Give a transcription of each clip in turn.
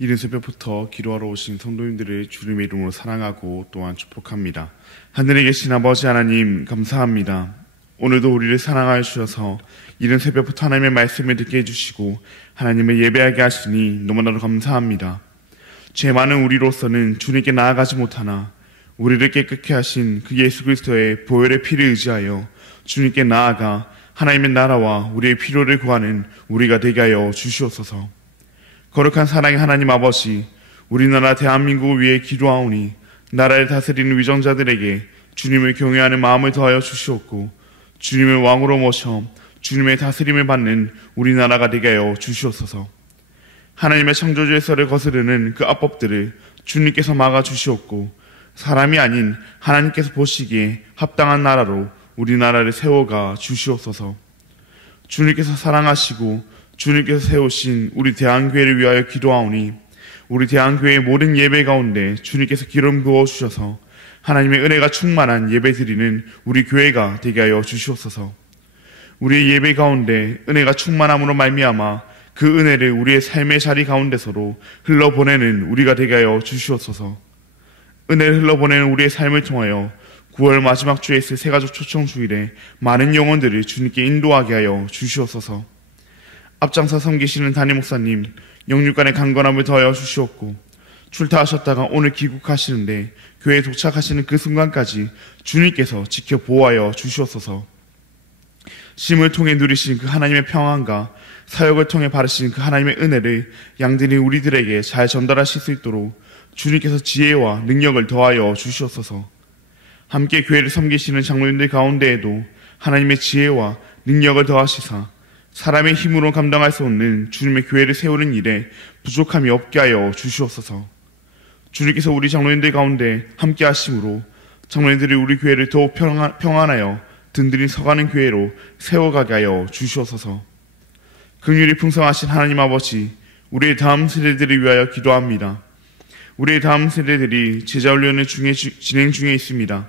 이른 새벽부터 기도하러 오신 성도님들을 주님의 이름으로 사랑하고 또한 축복합니다. 하늘에 계신 아버지 하나님 감사합니다. 오늘도 우리를 사랑하여 주셔서 이른 새벽부터 하나님의 말씀을 듣게 해주시고 하나님을 예배하게 하시니 너무나도 감사합니다. 죄 많은 우리로서는 주님께 나아가지 못하나 우리를 깨끗게 하신 그 예수 그리스도의 보혈의 피를 의지하여 주님께 나아가 하나님의 나라와 우리의 필요를 구하는 우리가 되게 하여 주시옵소서. 거룩한 사랑의 하나님 아버지, 우리나라 대한민국을 위해 기도하오니 나라를 다스리는 위정자들에게 주님을 경외하는 마음을 더하여 주시옵고 주님을 왕으로 모셔 주님의 다스림을 받는 우리나라가 되게 하여 주시옵소서. 하나님의 창조주의서를 거스르는 그 압법들을 주님께서 막아주시옵고 사람이 아닌 하나님께서 보시기에 합당한 나라로 우리나라를 세워가 주시옵소서. 주님께서 사랑하시고 주님께서 세우신 우리 대한교회를 위하여 기도하오니 우리 대한교회의 모든 예배 가운데 주님께서 기름 부어주셔서 하나님의 은혜가 충만한 예배 드리는 우리 교회가 되게 하여 주시옵소서. 우리의 예배 가운데 은혜가 충만함으로 말미암아 그 은혜를 우리의 삶의 자리 가운데서로 흘러보내는 우리가 되게 하여 주시옵소서. 은혜를 흘러보내는 우리의 삶을 통하여 9월 마지막 주에 있을 새가족 초청주일에 많은 영혼들을 주님께 인도하게 하여 주시옵소서. 앞장서 섬기시는 담임 목사님 영육간의 강건함을 더하여 주시옵고 출타하셨다가 오늘 귀국하시는데 교회에 도착하시는 그 순간까지 주님께서 지켜 보호하여 주시옵소서. 심을 통해 누리신 그 하나님의 평안과 사역을 통해 받으신 그 하나님의 은혜를 양들이 우리들에게 잘 전달하실 수 있도록 주님께서 지혜와 능력을 더하여 주시옵소서. 함께 교회를 섬기시는 장로님들 가운데에도 하나님의 지혜와 능력을 더하시사 사람의 힘으로 감당할 수 없는 주님의 교회를 세우는 일에 부족함이 없게 하여 주시옵소서. 주님께서 우리 장로님들 가운데 함께 하심으로 장로님들이 우리 교회를 더욱 평안하여 든든히 서가는 교회로 세워가게 하여 주시옵소서. 긍휼이 풍성하신 하나님 아버지, 우리의 다음 세대들을 위하여 기도합니다. 우리의 다음 세대들이 제자훈련을 진행 중에 있습니다.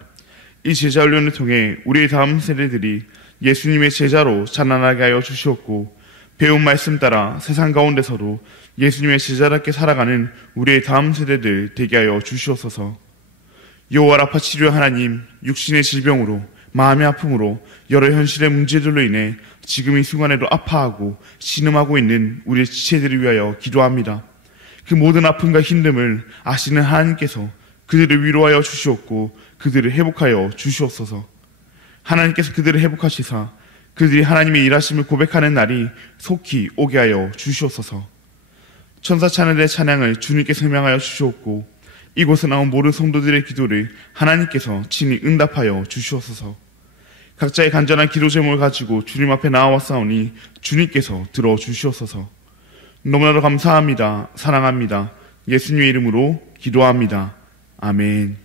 이 제자훈련을 통해 우리의 다음 세대들이 예수님의 제자로 자라나게 하여 주시옵고 배운 말씀 따라 세상 가운데서도 예수님의 제자답게 살아가는 우리의 다음 세대들 되게 하여 주시옵소서. 여호와 라파 치료 하나님, 육신의 질병으로 마음의 아픔으로 여러 현실의 문제들로 인해 지금 이 순간에도 아파하고 신음하고 있는 우리의 지체들을 위하여 기도합니다. 그 모든 아픔과 힘듦을 아시는 하나님께서 그들을 위로하여 주시옵고 그들을 회복하여 주시옵소서. 하나님께서 그들을 회복하시사 그들이 하나님의 일하심을 고백하는 날이 속히 오게 하여 주시옵소서. 천사 찬양의 찬양을 주님께서 명하여 주시옵고 이곳에 나온 모든 성도들의 기도를 하나님께서 친히 응답하여 주시옵소서. 각자의 간절한 기도 제목을 가지고 주님 앞에 나와왔사오니 주님께서 들어주시옵소서. 너무나도 감사합니다. 사랑합니다. 예수님의 이름으로 기도합니다. 아멘.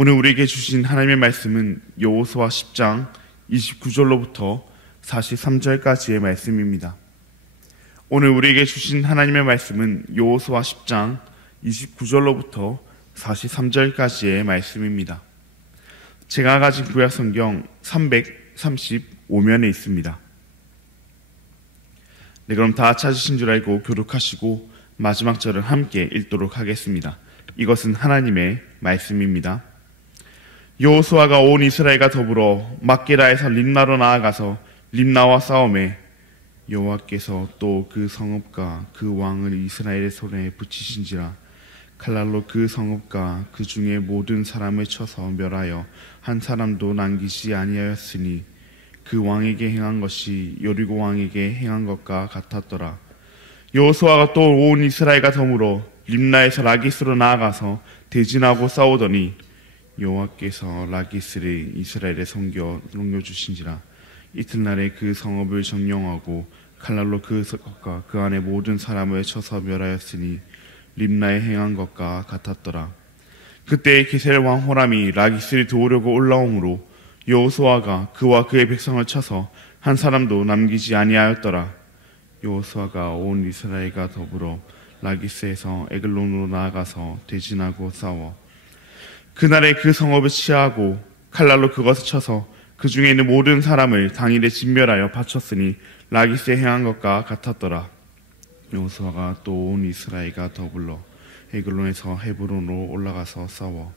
오늘 우리에게 주신 하나님의 말씀은 여호수아 10장 29절로부터 43절까지의 말씀입니다. 오늘 우리에게 주신 하나님의 말씀은 여호수아 10장 29절로부터 43절까지의 말씀입니다. 제가 가진 구약 성경 335면에 있습니다. 네, 그럼 다 찾으신 줄 알고 교독하시고 마지막 절을 함께 읽도록 하겠습니다. 이것은 하나님의 말씀입니다. 여호수아가 온 이스라엘과 더불어 막게다에서 림나로 나아가서 림나와 싸움에 여호와께서 또 그 성읍과 그 왕을 이스라엘의 손에 붙이신지라. 칼날로 그 성읍과 그 중에 모든 사람을 쳐서 멸하여 한 사람도 남기지 아니하였으니 그 왕에게 행한 것이 여리고 왕에게 행한 것과 같았더라. 여호수아가 또 온 이스라엘과 더불어 림나에서 라기스로 나아가서 대진하고 싸우더니 여호와께서 라기스를 이스라엘에 넘겨주신지라. 이튿날에 그 성읍을 점령하고 칼날로 그 성읍과 그 안에 모든 사람을 쳐서 멸하였으니 림나에 행한 것과 같았더라. 그때 기셀 왕 호람이 라기스를 도우려고 올라오므로 여호수아가 그와 그의 백성을 쳐서 한 사람도 남기지 아니하였더라. 여호수아가 온 이스라엘과 더불어 라기스에서 에글론으로 나아가서 대진하고 싸워 그날에 그 성읍을 치하하고 칼날로 그것을 쳐서 그 중에 있는 모든 사람을 당일에 진멸하여 바쳤으니 라기스에 행한 것과 같았더라. 여호수아가 또 온 이스라엘과 더불어 에글론에서 헤브론으로 올라가서 싸워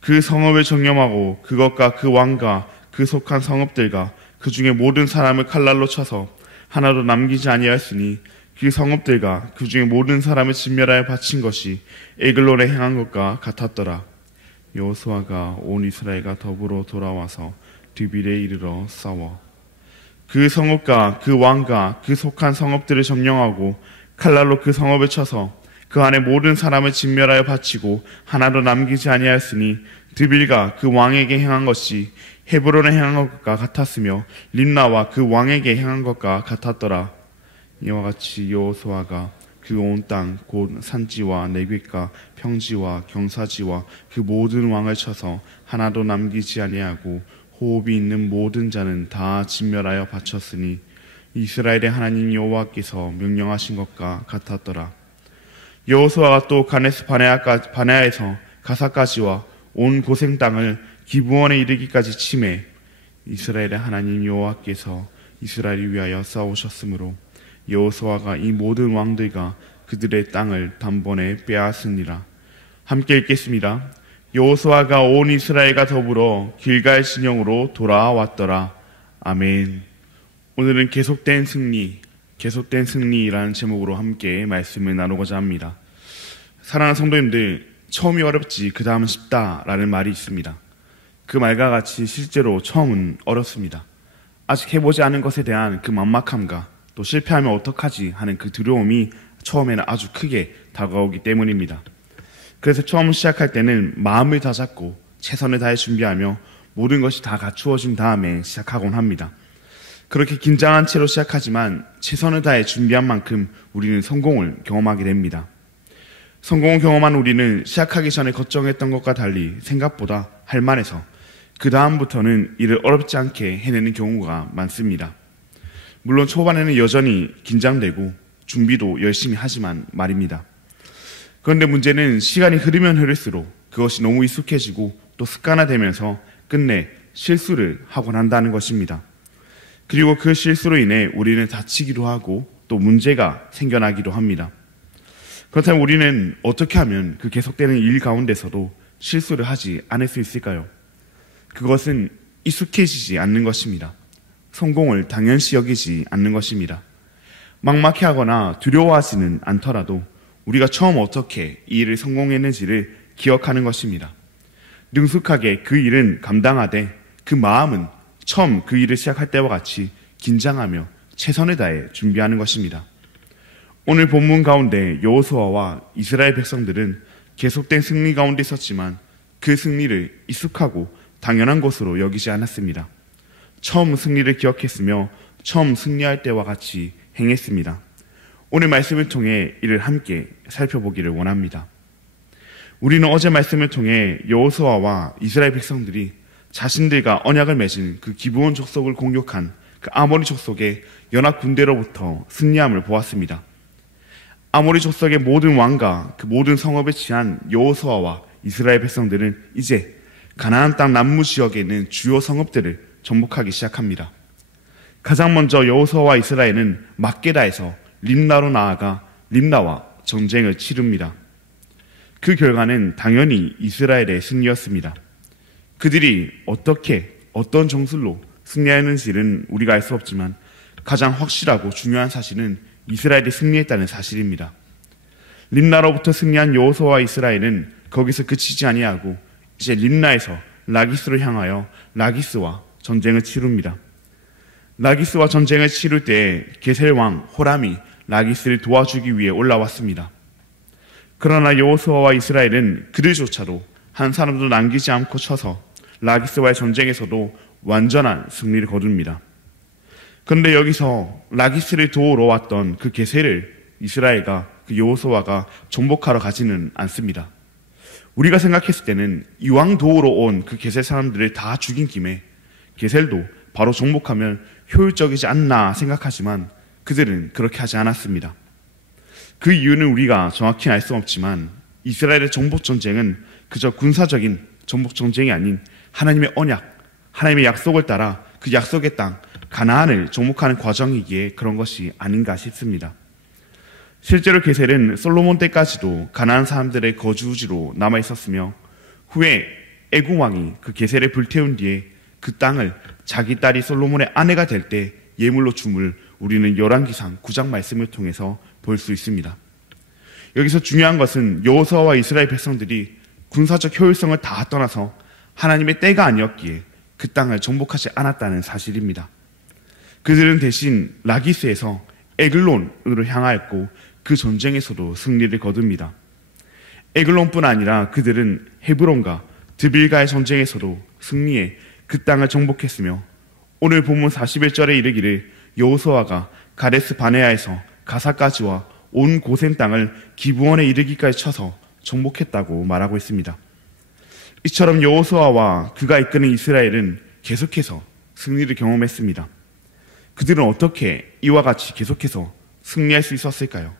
그 성읍을 정념하고 그것과 그 왕과 그 속한 성읍들과 그 중에 모든 사람을 칼날로 쳐서 하나도 남기지 아니하였으니 그 성읍들과 그 중에 모든 사람을 진멸하여 바친 것이 에글론에 행한 것과 같았더라. 여호수아가 온 이스라엘과 더불어 돌아와서 드빌에 이르러 싸워 그 성읍과 그 왕과 그 속한 성읍들을 점령하고 칼날로 그 성읍을 쳐서 그 안에 모든 사람을 진멸하여 바치고 하나도 남기지 아니하였으니 드빌과 그 왕에게 행한 것이 헤브론에 행한 것과 같았으며 림나와 그 왕에게 행한 것과 같았더라. 이와 같이 여호수아가 그 온 땅 곧 산지와 내굣과 평지와 경사지와 그 모든 왕을 쳐서 하나도 남기지 아니하고 호흡이 있는 모든 자는 다 진멸하여 바쳤으니 이스라엘의 하나님 여호와께서 명령하신 것과 같았더라. 여호수아가 또 가네스 바네아에서 가사까지와 온 고생 땅을 기브온에 이르기까지 치매 이스라엘의 하나님 여호와께서 이스라엘을 위하여 싸우셨으므로 여호수아가 이 모든 왕들과 그들의 땅을 단번에 빼앗으니라. 함께 읽겠습니다. 여호수아가 온 이스라엘과 더불어 길갈 진영으로 돌아왔더라. 아멘. 오늘은 계속된 승리라는 제목으로 함께 말씀을 나누고자 합니다. 사랑하는 성도님들, 처음이 어렵지 그 다음은 쉽다라는 말이 있습니다. 그 말과 같이 실제로 처음은 어렵습니다. 아직 해보지 않은 것에 대한 그 막막함과 또 실패하면 어떡하지 하는 그 두려움이 처음에는 아주 크게 다가오기 때문입니다. 그래서 처음 시작할 때는 마음을 다잡고 최선을 다해 준비하며 모든 것이 다 갖추어진 다음에 시작하곤 합니다. 그렇게 긴장한 채로 시작하지만 최선을 다해 준비한 만큼 우리는 성공을 경험하게 됩니다. 성공을 경험한 우리는 시작하기 전에 걱정했던 것과 달리 생각보다 할만해서 그 다음부터는 이를 어렵지 않게 해내는 경우가 많습니다. 물론 초반에는 여전히 긴장되고 준비도 열심히 하지만 말입니다. 그런데 문제는 시간이 흐르면 흐를수록 그것이 너무 익숙해지고 또 습관화되면서 끝내 실수를 하곤 한다는 것입니다. 그리고 그 실수로 인해 우리는 다치기도 하고 또 문제가 생겨나기도 합니다. 그렇다면 우리는 어떻게 하면 그 계속되는 일 가운데서도 실수를 하지 않을 수 있을까요? 그것은 익숙해지지 않는 것입니다. 성공을 당연시 여기지 않는 것입니다. 막막해하거나 두려워하지는 않더라도 우리가 처음 어떻게 이 일을 성공했는지를 기억하는 것입니다. 능숙하게 그 일은 감당하되 그 마음은 처음 그 일을 시작할 때와 같이 긴장하며 최선을 다해 준비하는 것입니다. 오늘 본문 가운데 여호수아와 이스라엘 백성들은 계속된 승리 가운데 있었지만 그 승리를 익숙하고 당연한 것으로 여기지 않았습니다. 처음 승리를 기억했으며 처음 승리할 때와 같이 행했습니다. 오늘 말씀을 통해 이를 함께 살펴보기를 원합니다. 우리는 어제 말씀을 통해 여호수아와 이스라엘 백성들이 자신들과 언약을 맺은 그 기브온 족속을 공격한 그 아모리 족속의 연합 군대로부터 승리함을 보았습니다. 아모리 족속의 모든 왕과 그 모든 성읍에 취한 여호수아와 이스라엘 백성들은 이제 가나안 땅 남부 지역에 있는 주요 성읍들을 정복하기 시작합니다. 가장 먼저 여호수아와 이스라엘은 막게다에서 림나로 나아가 림나와 전쟁을 치릅니다. 그 결과는 당연히 이스라엘의 승리였습니다. 그들이 어떻게 어떤 정술로 승리하였는지는 우리가 알 수 없지만 가장 확실하고 중요한 사실은 이스라엘이 승리했다는 사실입니다. 림나로부터 승리한 여호수아와 이스라엘은 거기서 그치지 아니하고 이제 림나에서 라기스로 향하여 라기스와 전쟁을 치릅니다. 라기스와 전쟁을 치를 때 게셀 왕 호람이 라기스를 도와주기 위해 올라왔습니다. 그러나 여호수아와 이스라엘은 그들조차도 한 사람도 남기지 않고 쳐서 라기스와의 전쟁에서도 완전한 승리를 거둡니다. 그런데 여기서 라기스를 도우러 왔던 그 게셀을 이스라엘과 그 여호수아가 정복하러 가지는 않습니다. 우리가 생각했을 때는 이왕 도우러 온 그 게셀 사람들을 다 죽인 김에 게셀도 바로 정복하면 효율적이지 않나 생각하지만 그들은 그렇게 하지 않았습니다. 그 이유는 우리가 정확히 알 수 없지만 이스라엘의 정복전쟁은 그저 군사적인 정복전쟁이 아닌 하나님의 언약, 하나님의 약속을 따라 그 약속의 땅 가나안을 정복하는 과정이기에 그런 것이 아닌가 싶습니다. 실제로 게셀은 솔로몬 때까지도 가나안 사람들의 거주지로 남아 있었으며 후에 애굽 왕이 그 게셀에 불태운 뒤에 그 땅을 자기 딸이 솔로몬의 아내가 될 때 예물로 줌을 우리는 열왕기상 9장 말씀을 통해서 볼 수 있습니다. 여기서 중요한 것은 여호수아와 이스라엘 백성들이 군사적 효율성을 다 떠나서 하나님의 때가 아니었기에 그 땅을 정복하지 않았다는 사실입니다. 그들은 대신 라기스에서 에글론으로 향하였고 그 전쟁에서도 승리를 거둡니다. 에글론뿐 아니라 그들은 헤브론과 드빌가의 전쟁에서도 승리해 그 땅을 정복했으며 오늘 본문 41절에 이르기를 여호수아가 가데스 바네아에서 가사까지와 온 고센 땅을 기브온에 이르기까지 쳐서 정복했다고 말하고 있습니다. 이처럼 여호수아와 그가 이끄는 이스라엘은 계속해서 승리를 경험했습니다. 그들은 어떻게 이와 같이 계속해서 승리할 수 있었을까요?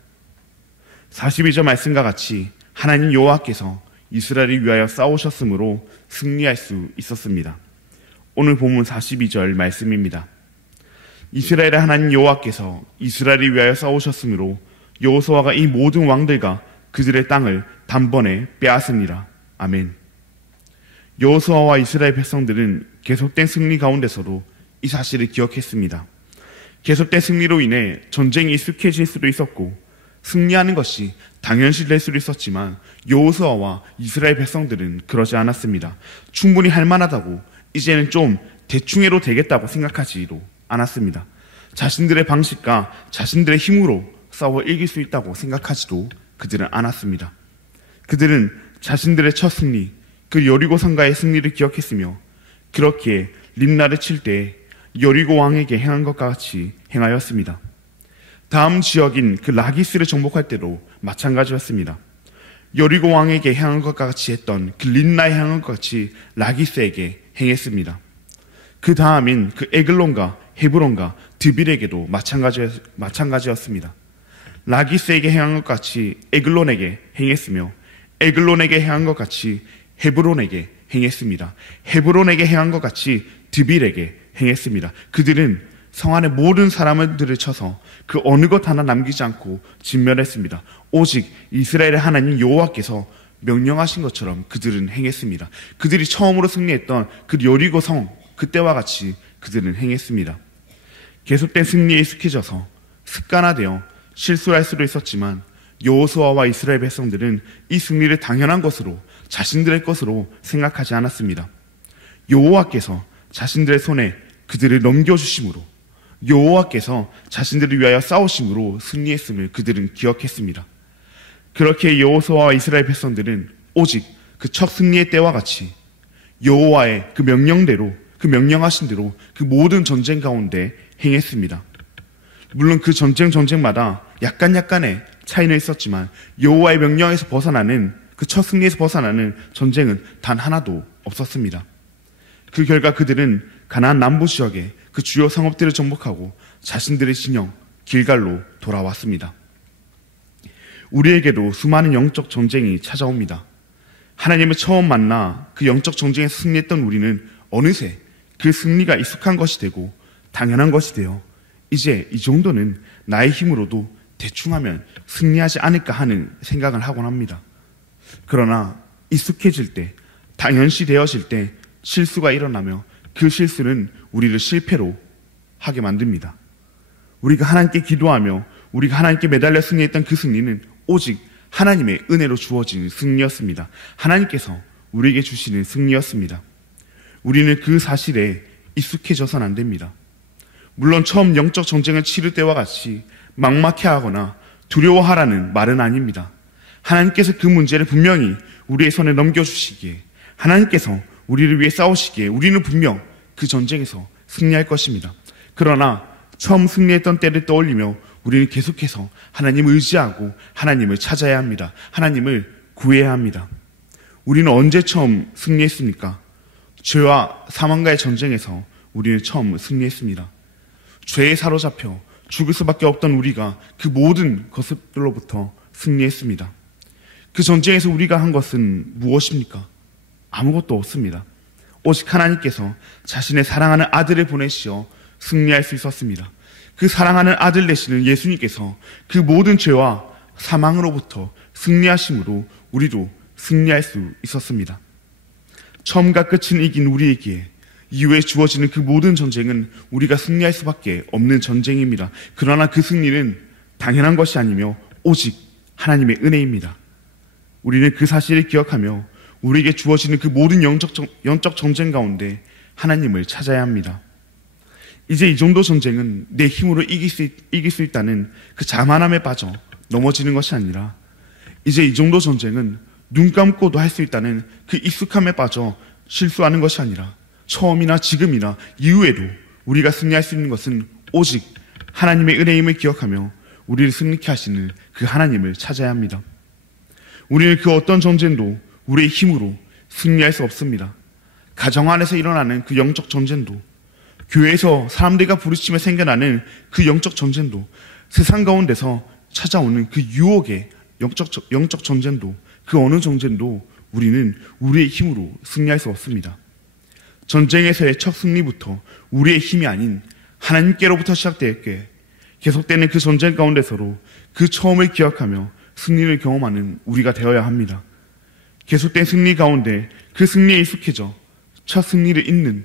42절 말씀과 같이 하나님 여호와께서 이스라엘을 위하여 싸우셨으므로 승리할 수 있었습니다. 오늘 본문 42절 말씀입니다. 이스라엘의 하나님 여호와께서 이스라엘을 위하여 싸우셨으므로 여호수아가 이 모든 왕들과 그들의 땅을 단번에 빼앗습니다. 아멘. 여호수아와 이스라엘 백성들은 계속된 승리 가운데서도 이 사실을 기억했습니다. 계속된 승리로 인해 전쟁이 익숙해질 수도 있었고 승리하는 것이 당연시될 수도 있었지만 여호수아와 이스라엘 백성들은 그러지 않았습니다. 충분히 할 만하다고 이제는 좀 대충 해도 되겠다고 생각하지도 않았습니다. 자신들의 방식과 자신들의 힘으로 싸워 이길 수 있다고 생각하지도 그들은 않았습니다. 그들은 자신들의 첫 승리, 그 여리고성과의 승리를 기억했으며 그렇기에 림나를 칠 때 여리고 왕에게 행한 것과 같이 행하였습니다. 다음 지역인 그 라기스를 정복할 때도 마찬가지였습니다. 여리고 왕에게 행한 것과 같이 했던 그 림나에 행한 것과 같이 라기스에게 행했습니다. 그 다음인 그 에글론과 헤브론과 드빌에게도 마찬가지였습니다. 라기스에게 행한 것 같이 에글론에게 행했으며 에글론에게 행한 것 같이 헤브론에게 행했습니다. 헤브론에게 행한 것 같이 드빌에게 행했습니다. 그들은 성 안의 모든 사람들을 쳐서 그 어느 것 하나 남기지 않고 진멸했습니다. 오직 이스라엘의 하나님 여호와께서 명령하신 것처럼 그들은 행했습니다. 그들이 처음으로 승리했던 그 여리고 성 그때와 같이 그들은 행했습니다. 계속된 승리에 익숙해져서 습관화되어 실수할 수도 있었지만 여호수아와 이스라엘 백성들은 이 승리를 당연한 것으로 자신들의 것으로 생각하지 않았습니다. 여호와께서 자신들의 손에 그들을 넘겨주심으로 여호와께서 자신들을 위하여 싸우심으로 승리했음을 그들은 기억했습니다. 그렇게 여호수아와 이스라엘 백성들은 오직 그 첫 승리의 때와 같이 여호와의 그 명령대로 그 명령하신 대로 그 모든 전쟁 가운데 행했습니다. 물론 그 전쟁마다 약간의 차이는 있었지만 여호와의 명령에서 벗어나는 그 첫 승리에서 벗어나는 전쟁은 단 하나도 없었습니다. 그 결과 그들은 가나안 남부 지역의 그 주요 성읍들을 정복하고 자신들의 진영 길갈로 돌아왔습니다. 우리에게도 수많은 영적 전쟁이 찾아옵니다. 하나님을 처음 만나 그 영적 전쟁에서 승리했던 우리는 어느새 그 승리가 익숙한 것이 되고 당연한 것이 되어 이제 이 정도는 나의 힘으로도 대충 하면 승리하지 않을까 하는 생각을 하곤 합니다. 그러나 익숙해질 때, 당연시 되어질 때 실수가 일어나며 그 실수는 우리를 실패로 하게 만듭니다. 우리가 하나님께 기도하며 우리가 하나님께 매달려 승리했던 그 승리는 오직 하나님의 은혜로 주어진 승리였습니다. 하나님께서 우리에게 주시는 승리였습니다. 우리는 그 사실에 익숙해져서는 안 됩니다. 물론 처음 영적 전쟁을 치를 때와 같이 막막해하거나 두려워하라는 말은 아닙니다. 하나님께서 그 문제를 분명히 우리의 손에 넘겨주시기에 하나님께서 우리를 위해 싸우시기에 우리는 분명 그 전쟁에서 승리할 것입니다. 그러나 처음 승리했던 때를 떠올리며 우리는 계속해서 하나님을 의지하고 하나님을 찾아야 합니다. 하나님을 구해야 합니다. 우리는 언제 처음 승리했습니까? 죄와 사망과의 전쟁에서 우리는 처음 승리했습니다. 죄에 사로잡혀 죽을 수밖에 없던 우리가 그 모든 것들로부터 승리했습니다. 그 전쟁에서 우리가 한 것은 무엇입니까? 아무것도 없습니다. 오직 하나님께서 자신의 사랑하는 아들을 보내시어 승리할 수 있었습니다. 그 사랑하는 아들 되시는 예수님께서 그 모든 죄와 사망으로부터 승리하심으로 우리도 승리할 수 있었습니다. 처음과 끝은 이긴 우리에게 이후에 주어지는 그 모든 전쟁은 우리가 승리할 수밖에 없는 전쟁입니다. 그러나 그 승리는 당연한 것이 아니며 오직 하나님의 은혜입니다. 우리는 그 사실을 기억하며 우리에게 주어지는 그 모든 영적 전쟁 가운데 하나님을 찾아야 합니다. 이제 이 정도 전쟁은 내 힘으로 이길 수 있다는 그 자만함에 빠져 넘어지는 것이 아니라 이제 이 정도 전쟁은 눈 감고도 할 수 있다는 그 익숙함에 빠져 실수하는 것이 아니라 처음이나 지금이나 이후에도 우리가 승리할 수 있는 것은 오직 하나님의 은혜임을 기억하며 우리를 승리케 하시는 그 하나님을 찾아야 합니다. 우리는 그 어떤 전쟁도 우리의 힘으로 승리할 수 없습니다. 가정 안에서 일어나는 그 영적 전쟁도, 교회에서 사람들과 부딪히며 생겨나는 그 영적 전쟁도, 세상 가운데서 찾아오는 그 유혹의 영적 전쟁도, 그 어느 전쟁도 우리는 우리의 힘으로 승리할 수 없습니다. 전쟁에서의 첫 승리부터 우리의 힘이 아닌 하나님께로부터 시작되었기에 계속되는 그 전쟁 가운데서로 그 처음을 기억하며 승리를 경험하는 우리가 되어야 합니다. 계속된 승리 가운데 그 승리에 익숙해져 첫 승리를 잇는,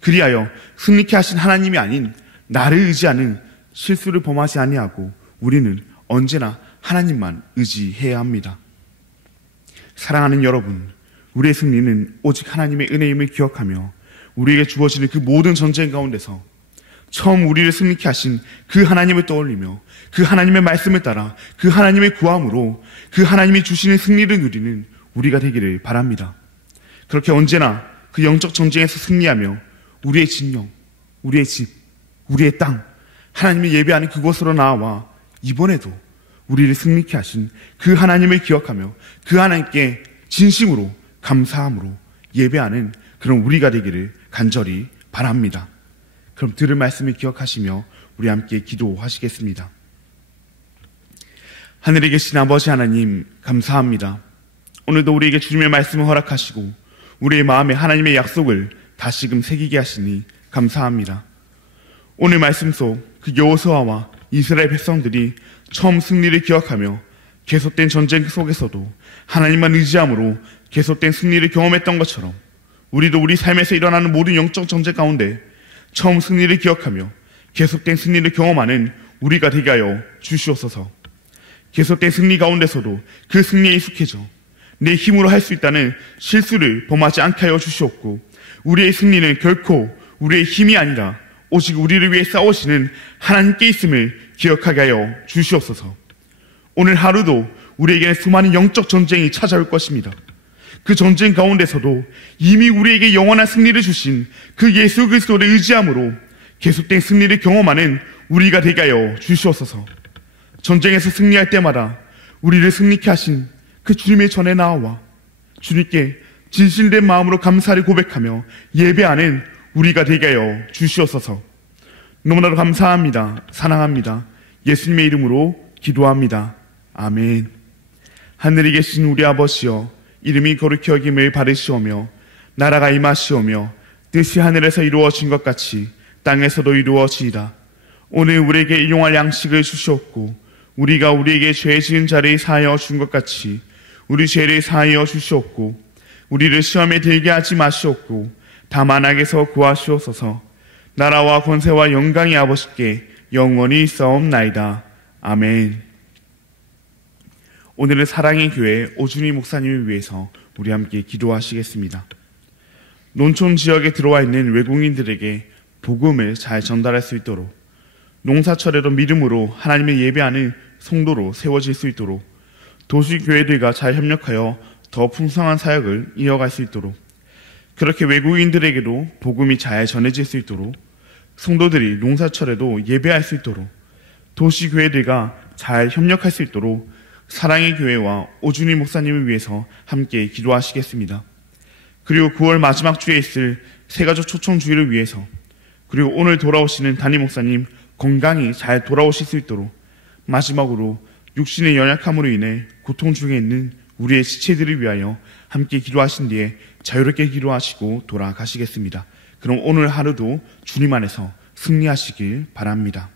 그리하여 승리케 하신 하나님이 아닌 나를 의지하는 실수를 범하지 아니하고 우리는 언제나 하나님만 의지해야 합니다. 사랑하는 여러분, 우리의 승리는 오직 하나님의 은혜임을 기억하며 우리에게 주어지는 그 모든 전쟁 가운데서 처음 우리를 승리케 하신 그 하나님을 떠올리며 그 하나님의 말씀을 따라 그 하나님의 구함으로 그 하나님이 주시는 승리를 누리는 우리가 되기를 바랍니다. 그렇게 언제나 그 영적 전쟁에서 승리하며 우리의 진영, 우리의 집, 우리의 땅, 하나님이 예배하는 그곳으로 나아와 이번에도 우리를 승리케 하신 그 하나님을 기억하며 그 하나님께 진심으로 감사함으로 예배하는 그런 우리가 되기를 간절히 바랍니다. 그럼 들을 말씀을 기억하시며 우리 함께 기도하시겠습니다. 하늘에 계신 아버지 하나님, 감사합니다. 오늘도 우리에게 주님의 말씀을 허락하시고 우리의 마음에 하나님의 약속을 다시금 새기게 하시니 감사합니다. 오늘 말씀 속 그 여호수아와 이스라엘 백성들이 처음 승리를 기억하며 계속된 전쟁 속에서도 하나님만 의지함으로 계속된 승리를 경험했던 것처럼 우리도 우리 삶에서 일어나는 모든 영적 전쟁 가운데 처음 승리를 기억하며 계속된 승리를 경험하는 우리가 되게 하여 주시옵소서. 계속된 승리 가운데서도 그 승리에 익숙해져 내 힘으로 할 수 있다는 실수를 범하지 않게 하여 주시옵고, 우리의 승리는 결코 우리의 힘이 아니라 오직 우리를 위해 싸우시는 하나님께 있음을 기억하게 하여 주시옵소서. 오늘 하루도 우리에게는 수많은 영적 전쟁이 찾아올 것입니다. 그 전쟁 가운데서도 이미 우리에게 영원한 승리를 주신 그 예수 그리스도를 의지함으로 계속된 승리를 경험하는 우리가 되게 하여 주시옵소서. 전쟁에서 승리할 때마다 우리를 승리케 하신 그 주님의 전에 나와 주님께 진실된 마음으로 감사를 고백하며 예배하는 우리가 되게 하여 주시옵소서. 너무나도 감사합니다. 사랑합니다. 예수님의 이름으로 기도합니다. 아멘. 하늘에 계신 우리 아버지여, 이름이 거룩히 여김을 받으시오며 나라가 임하시오며 뜻이 하늘에서 이루어진 것 같이 땅에서도 이루어지이다. 오늘 우리에게 일용할 양식을 주시옵고 우리가 우리에게 죄 지은 자를 사하여 준 것 같이 우리 죄를 사하여 주시옵고 우리를 시험에 들게 하지 마시옵고 다만 악에서 구하시옵소서. 나라와 권세와 영광이 아버지께 영원히 있사옵나이다. 아멘. 오늘은 사랑의 교회 오준희 목사님을 위해서 우리 함께 기도하시겠습니다. 농촌 지역에 들어와 있는 외국인들에게 복음을 잘 전달할 수 있도록, 농사철에도 믿음으로 하나님을 예배하는 성도로 세워질 수 있도록, 도시교회들과 잘 협력하여 더 풍성한 사역을 이어갈 수 있도록, 그렇게 외국인들에게도 복음이 잘 전해질 수 있도록, 성도들이 농사철에도 예배할 수 있도록, 도시교회들과 잘 협력할 수 있도록 사랑의 교회와 오준희 목사님을 위해서 함께 기도하시겠습니다. 그리고 9월 마지막 주에 있을 새가족 초청주의를 위해서, 그리고 오늘 돌아오시는 담임 목사님 건강히 잘 돌아오실 수 있도록, 마지막으로 육신의 연약함으로 인해 고통 중에 있는 우리의 지체들을 위하여 함께 기도하신 뒤에 자유롭게 기도하시고 돌아가시겠습니다. 그럼 오늘 하루도 주님 안에서 승리하시길 바랍니다.